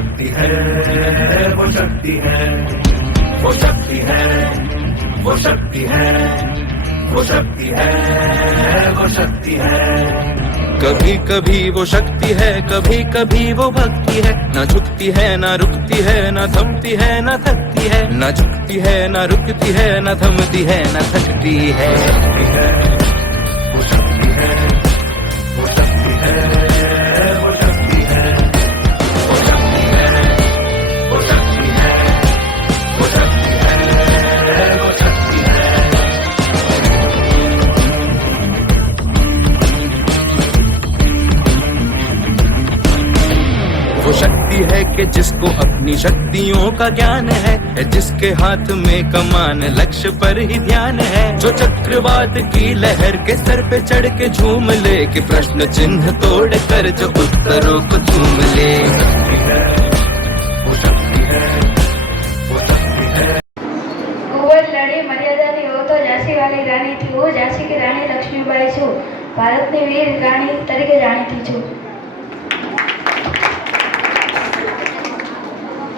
शक्ति है, वो शक्ति है, वो शक्ति है, वो शक्ति है, वो शक्ति है, वो शक्ति है। कभी कभी वो शक्ति है, कभी कभी वो भक्ति है। न झुकती है न रुकती है, न थमती है न थकती है। न झुकती है न रुकती है, न थमती है न थकती है। वो शक्ति है, वो शक्ति है, वो शक्ति है, वो शक्ति है, वो शक्ति है, वो शक्ति है, वो शक्ति है। वो शक्ति है कि जिसको अपनी शक्तियों का ज्ञान है, जिसके हाथ में कमान लक्ष्य पर ही ध्यान है। जो चक्रवात की लहर के सर पे चढ़ के झूम ले, कि प्रश्न चिन्ह तोड़ कर जो उत्तरों को चूम ले। वो शक्ति है, वो शक्ति है। कुंवर लड़ी मर्यादानी हो तो झांसी वाली रानी थी। હું ઝાંસી की રાણી લક્ષ્મીબાઈ છું. ભારતની વીર રાણી તરીકે જાણીતી છું.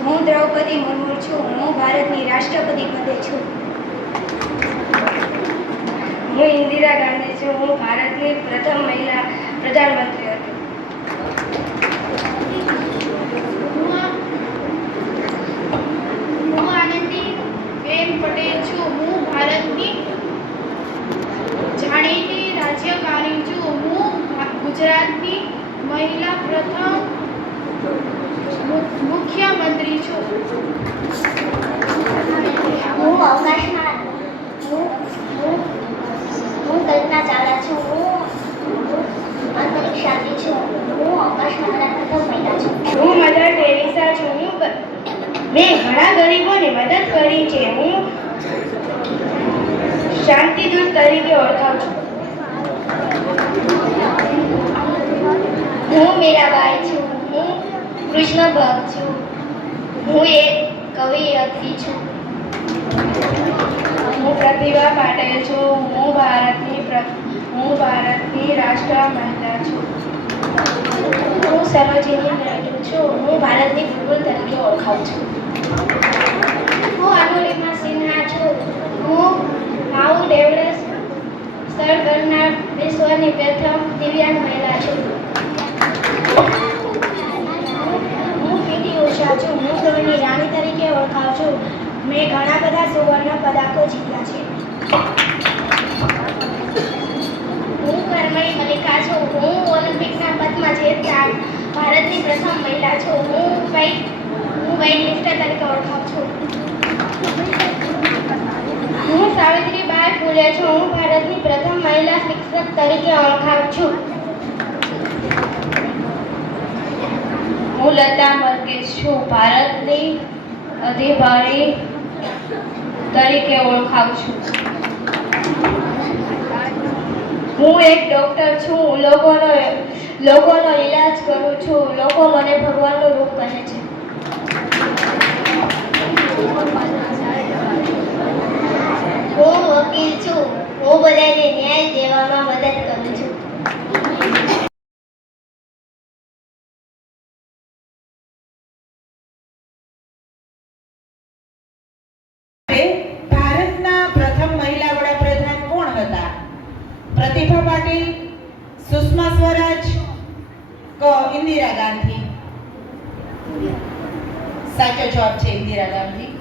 હું દ્રૌપદી મુર્મુ છું. હું ભારતની રાષ્ટ્રપતિ પદે છું. હું ઇન્દિરા ગાંધી છું. હું ભારતની પ્રથમ મહિલા પ્રધાનમંત્રી હતી. હું આનંદીબેન પટેલ છું. હું ભારતની જાણીતી રાજ્યકારી છું. હું ગુજરાતની મહિલા પ્રથમ મુખ્યમંત્રી છું. હું અવકાશમાં હું કલ્પના ચાવલા છું. હું અંતરિક્ષયાત્રી છું. હું અવકાશમાં પ્રથમ મહિલા છું. હું મધર ટેરેસા છું. મેં ઘણા ગરીબોની મદદ કરી છે. હું શાંતિદૂત તરીકે ઓળખાઉં છું. હું મીરાબાઈ છું. હું કૃષ્ણ ભક્ત છું. હું એક કવિયત્રી છું. હું પ્રતિભા પાટેલ છું. હું ભારતની રાષ્ટ્ર મહિલા છું. હું સરોજિની નાયડુ છું. હું ભારતની ફૂટબોલ તરીકે ઓળખાઉં છું. હું અનુલિમા સિન્હા છું. હું માઉન્ટ એવરેસ્ટ સર કરનાર વિશ્વની પ્રથમ દિવ્યાંગ મહિલા છું. હું પીટી ઉષા છું. હું દોડની રાણી તરીકે ઓળખાઉં છું. મેં ઘણા બધા સુવર્ણ પદકો જીત્યા છે. હું કરમણી મલિકા છું. હું ઓલિમ્પિકના પદમાં જેતનાર ભારતની પ્રથમ મહિલા છું. હું વેઇટ લિફ્ટર તરીકે ઓળખાઉં છું. હું સાવિત્રીબાઈ ફૂલે છું. હું ભારતની પ્રથમ મહિલા શિક્ષક તરીકે ઓળખાઉં છું. હું લતા મંગેશ છું. ભારતની અધિકારી તરીકે ઓળખાઉં છું. હું એક ડોક્ટર છું. લોકોનો ઈલાજ કરું છું. લોકો મને ભગવાનનું રૂપ કહે છે. હું વકીલ છું. હું બધાને ન્યાય દેવામાં મદદ કરું છું. ભારતના પ્રથમ મહિલા વડાપ્રધાન કોણ હતા? પ્રતિભા પાટીલ, સુષ્મા સ્વરાજ કે ઇન્દિરા ગાંધી? સાચો જવાબ છે ઇન્દિરા ગાંધી.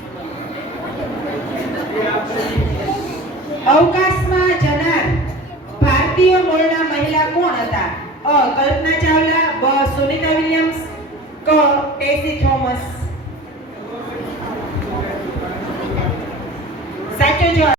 અવકાશમાં જનાર ભારતીય મૂળના મહિલા કોણ હતા? અ કલ્પના ચાવલા, બ સુનિતા વિલિયમ્સ, ક ટેસી થોમસ? સાચો જવાબ